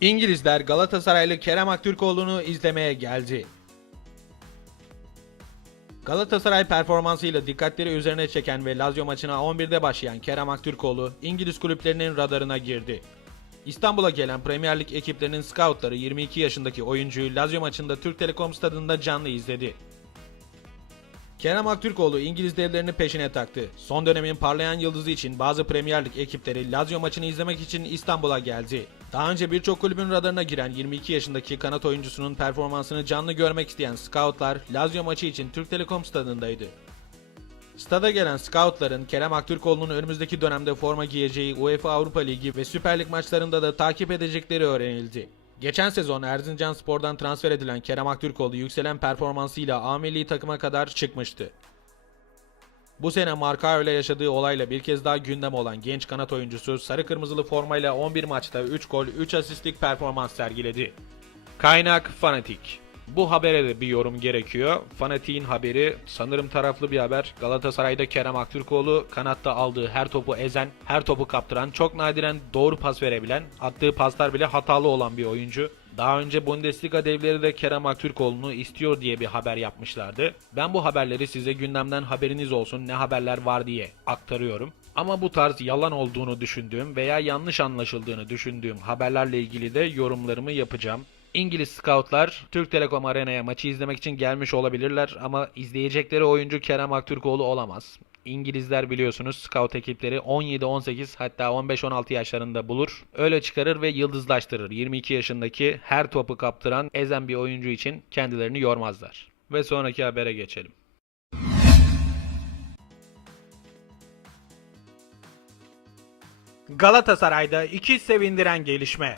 İngilizler Galatasaraylı Kerem Aktürkoğlu'nu izlemeye geldi. Galatasaray performansıyla dikkatleri üzerine çeken ve Lazio maçına 11'de başlayan Kerem Aktürkoğlu İngiliz kulüplerinin radarına girdi. İstanbul'a gelen Premier Lig ekiplerinin scoutları 22 yaşındaki oyuncuyu Lazio maçında Türk Telekom stadında canlı izledi. Kerem Aktürkoğlu İngiliz devlerini peşine taktı. Son dönemin parlayan yıldızı için bazı Premier Lig ekipleri Lazio maçını izlemek için İstanbul'a geldi. Daha önce birçok kulübün radarına giren 22 yaşındaki kanat oyuncusunun performansını canlı görmek isteyen scoutlar Lazio maçı için Türk Telekom stadındaydı. Stada gelen scoutların Kerem Aktürkoğlu'nun önümüzdeki dönemde forma giyeceği UEFA Avrupa Ligi ve Süper Lig maçlarında da takip edecekleri öğrenildi. Geçen sezon Erzincan Spor'dan transfer edilen Kerem Aktürkoğlu yükselen performansıyla A milli takıma kadar çıkmıştı. Bu sene Marka ile yaşadığı olayla bir kez daha gündem olan genç kanat oyuncusu sarı kırmızılı formayla 11 maçta 3 gol 3 asistlik performans sergiledi. Kaynak Fanatik bu habere de bir yorum gerekiyor. Fanatik'in haberi sanırım taraflı bir haber. Galatasaray'da Kerem Aktürkoğlu kanatta aldığı her topu ezen, her topu kaptıran, çok nadiren doğru pas verebilen, attığı paslar bile hatalı olan bir oyuncu. Daha önce Bundesliga devleri de Kerem Aktürkoğlu'nu istiyor diye bir haber yapmışlardı. Ben bu haberleri size gündemden haberiniz olsun ne haberler var diye aktarıyorum. Ama bu tarz yalan olduğunu düşündüğüm veya yanlış anlaşıldığını düşündüğüm haberlerle ilgili de yorumlarımı yapacağım. İngiliz scoutlar Türk Telekom Arena'ya maçı izlemek için gelmiş olabilirler ama izleyecekleri oyuncu Kerem Aktürkoğlu olamaz. İngilizler biliyorsunuz scout ekipleri 17-18 hatta 15-16 yaşlarında bulur. Öyle çıkarır ve yıldızlaştırır. 22 yaşındaki her topu kaptıran ezen bir oyuncu için kendilerini yormazlar. Ve sonraki habere geçelim. Galatasaray'da iki sevindiren gelişme.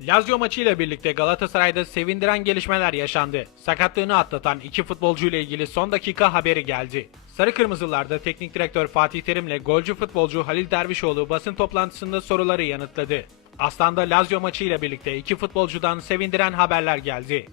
Lazio maçıyla birlikte Galatasaray'da sevindiren gelişmeler yaşandı. Sakatlığını atlatan iki futbolcu ile ilgili son dakika haberi geldi. Sarı Kırmızılar'da teknik direktör Fatih Terim ile golcü futbolcu Halil Dervişoğlu basın toplantısında soruları yanıtladı. Aslan'da Lazio maçıyla birlikte iki futbolcudan sevindiren haberler geldi.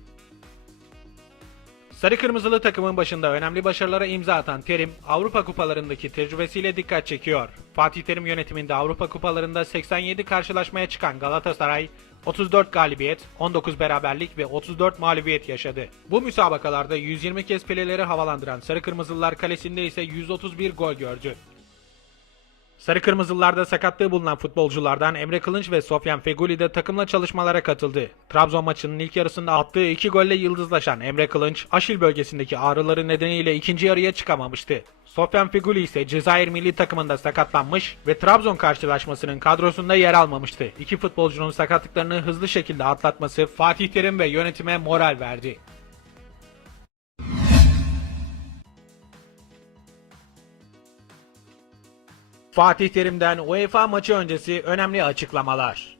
Sarı Kırmızılı takımın başında önemli başarılara imza atan Terim, Avrupa kupalarındaki tecrübesiyle dikkat çekiyor. Fatih Terim yönetiminde Avrupa kupalarında 87 karşılaşmaya çıkan Galatasaray, 34 galibiyet, 19 beraberlik ve 34 mağlubiyet yaşadı. Bu müsabakalarda 120 kez pileleri havalandıran Sarı Kırmızılılar kalesinde ise 131 gol gördü. Sarı Kırmızılılarda sakatlığı bulunan futbolculardan Emre Kılınç ve Sofyan Feguli de takımla çalışmalara katıldı. Trabzon maçının ilk yarısında attığı iki golle yıldızlaşan Emre Kılınç, Aşil bölgesindeki ağrıları nedeniyle ikinci yarıya çıkamamıştı. Sofyan Feguli ise Cezayir milli takımında sakatlanmış ve Trabzon karşılaşmasının kadrosunda yer almamıştı. İki futbolcunun sakatlıklarını hızlı şekilde atlatması Fatih Terim ve yönetime moral verdi. Fatih Terim'den UEFA maçı öncesi önemli açıklamalar.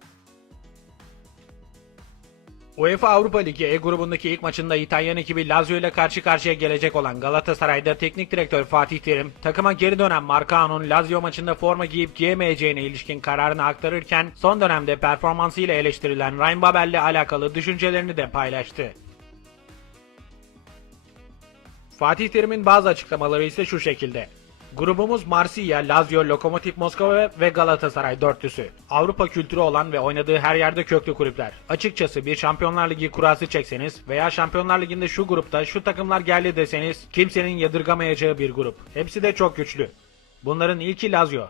UEFA Avrupa Ligi E grubundaki ilk maçında İtalyan ekibi Lazio ile karşı karşıya gelecek olan Galatasaray'da teknik direktör Fatih Terim, takıma geri dönen Marcao'nun Lazio maçında forma giyip giyemeyeceğine ilişkin kararını aktarırken son dönemde performansıyla eleştirilen Ryan Babel ile alakalı düşüncelerini de paylaştı. Fatih Terim'in bazı açıklamaları ise şu şekilde. Grubumuz Marsilya, Lazio, Lokomotiv Moskova ve Galatasaray dörtlüsü. Avrupa kültürü olan ve oynadığı her yerde köklü kulüpler. Açıkçası bir Şampiyonlar Ligi kurası çekseniz veya Şampiyonlar Ligi'nde şu grupta şu takımlar geldi deseniz kimsenin yadırgamayacağı bir grup. Hepsi de çok güçlü. Bunların ilki Lazio.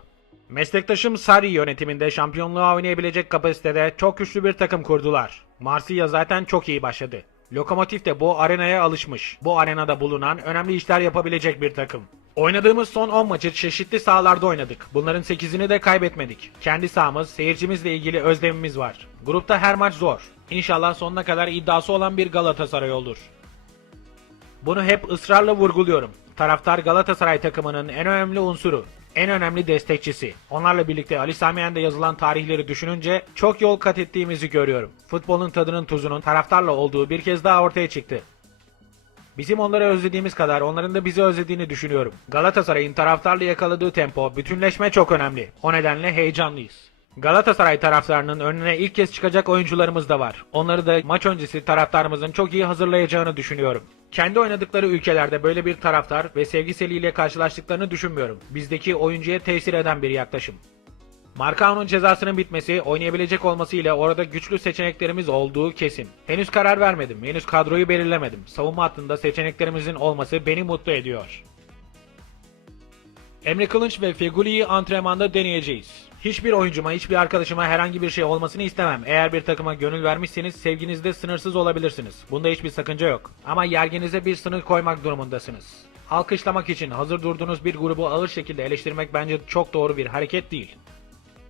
Meslektaşım Sarri yönetiminde şampiyonluğa oynayabilecek kapasitede çok güçlü bir takım kurdular. Marsilya zaten çok iyi başladı. Lokomotiv de bu arenaya alışmış. Bu arenada bulunan önemli işler yapabilecek bir takım. Oynadığımız son 10 maçı çeşitli sahalarda oynadık. Bunların 8'ini de kaybetmedik. Kendi sahamız, seyircimizle ilgili özlemimiz var. Grupta her maç zor. İnşallah sonuna kadar iddiası olan bir Galatasaray olur. Bunu hep ısrarla vurguluyorum. Taraftar Galatasaray takımının en önemli unsuru, en önemli destekçisi. Onlarla birlikte Ali Sami Yen'de yazılan tarihleri düşününce çok yol kat ettiğimizi görüyorum. Futbolun tadının tuzunun taraftarla olduğu bir kez daha ortaya çıktı. Bizim onları özlediğimiz kadar onların da bizi özlediğini düşünüyorum. Galatasaray'ın taraftarla yakaladığı tempo, bütünleşme çok önemli. O nedenle heyecanlıyız. Galatasaray taraftarının önüne ilk kez çıkacak oyuncularımız da var. Onları da maç öncesi taraftarımızın çok iyi hazırlayacağını düşünüyorum. Kendi oynadıkları ülkelerde böyle bir taraftar ve sevgiseliyle karşılaştıklarını düşünmüyorum. Bizdeki oyuncuya tesir eden bir yaklaşım. Markao'nun cezasının bitmesi, oynayabilecek olması ile orada güçlü seçeneklerimiz olduğu kesin. Henüz karar vermedim, henüz kadroyu belirlemedim. Savunma hattında seçeneklerimizin olması beni mutlu ediyor. Emre Kılınç ve Feguli'yi antrenmanda deneyeceğiz. Hiçbir oyuncuma, hiçbir arkadaşıma herhangi bir şey olmasını istemem. Eğer bir takıma gönül vermişseniz sevginizde sınırsız olabilirsiniz. Bunda hiçbir sakınca yok. Ama yerginize bir sınır koymak durumundasınız. Alkışlamak için hazır durduğunuz bir grubu ağır şekilde eleştirmek bence çok doğru bir hareket değil.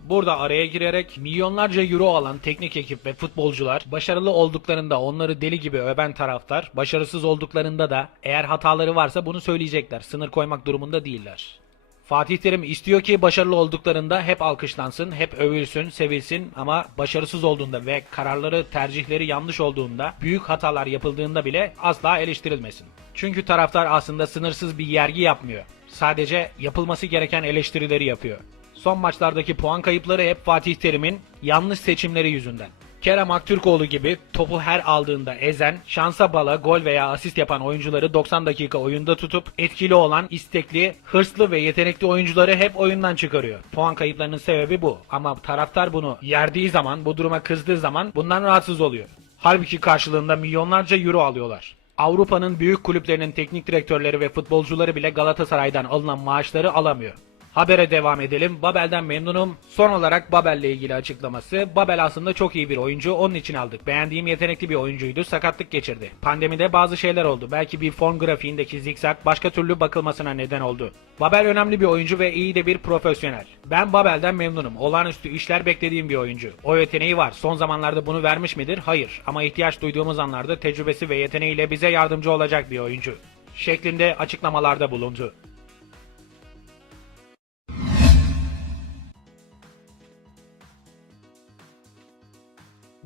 Burada araya girerek milyonlarca euro alan teknik ekip ve futbolcular başarılı olduklarında onları deli gibi öven taraftar, başarısız olduklarında da eğer hataları varsa bunu söyleyecekler. Sınır koymak durumunda değiller. Fatih Terim istiyor ki başarılı olduklarında hep alkışlansın, hep övülsün, sevilsin ama başarısız olduğunda ve kararları, tercihleri yanlış olduğunda, büyük hatalar yapıldığında bile asla eleştirilmesin. Çünkü taraftar aslında sınırsız bir yergi yapmıyor. Sadece yapılması gereken eleştirileri yapıyor. Son maçlardaki puan kayıpları hep Fatih Terim'in yanlış seçimleri yüzünden. Kerem Aktürkoğlu gibi topu her aldığında ezen, şansa bala gol veya asist yapan oyuncuları 90 dakika oyunda tutup etkili olan, istekli, hırslı ve yetenekli oyuncuları hep oyundan çıkarıyor. Puan kayıplarının sebebi bu. Ama taraftar bunu yerdiği zaman, bu duruma kızdığı zaman bundan rahatsız oluyor. Halbuki karşılığında milyonlarca euro alıyorlar. Avrupa'nın büyük kulüplerinin teknik direktörleri ve futbolcuları bile Galatasaray'dan alınan maaşları alamıyor. Habere devam edelim. Babel'den memnunum. Son olarak Babel'le ilgili açıklaması. Babel aslında çok iyi bir oyuncu. Onun için aldık. Beğendiğim yetenekli bir oyuncuydu. Sakatlık geçirdi. Pandemide bazı şeyler oldu. Belki bir form grafiğindeki zikzak başka türlü bakılmasına neden oldu. Babel önemli bir oyuncu ve iyi de bir profesyonel. Ben Babel'den memnunum. Olağanüstü işler beklediğim bir oyuncu. O yeteneği var. Son zamanlarda bunu vermiş midir? Hayır. Ama ihtiyaç duyduğumuz anlarda tecrübesi ve yeteneğiyle bize yardımcı olacak bir oyuncu. Şeklinde açıklamalarda bulundu.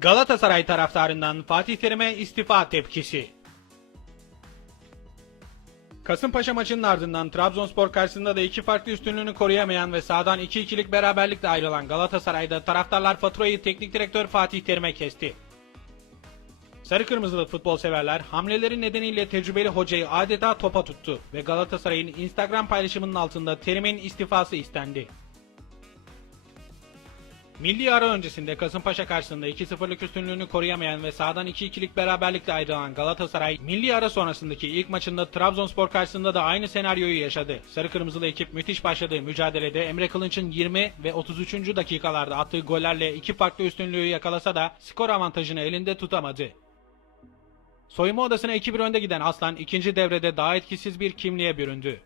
Galatasaray taraftarından Fatih Terim'e istifa tepkisi. Kasımpaşa maçının ardından Trabzonspor karşısında da iki farklı üstünlüğünü koruyamayan ve sahadan 2-2'lik beraberlikle ayrılan Galatasaray'da taraftarlar faturayı teknik direktör Fatih Terim'e kesti. Sarı kırmızılı futbol severler hamleleri nedeniyle tecrübeli hocayı adeta topa tuttu ve Galatasaray'ın Instagram paylaşımının altında Terim'in istifası istendi. Milli ara öncesinde Kasımpaşa karşısında 2-0'lık üstünlüğünü koruyamayan ve sahadan 2-2'lik beraberlikle ayrılan Galatasaray, milli ara sonrasındaki ilk maçında Trabzonspor karşısında da aynı senaryoyu yaşadı. Sarı Kırmızılı ekip müthiş başladığı mücadelede Emre Kılınç'ın 20 ve 33. dakikalarda attığı gollerle iki farklı üstünlüğü yakalasa da skor avantajını elinde tutamadı. Soyunma odasına 2-1 önde giden Aslan ikinci devrede daha etkisiz bir kimliğe büründü.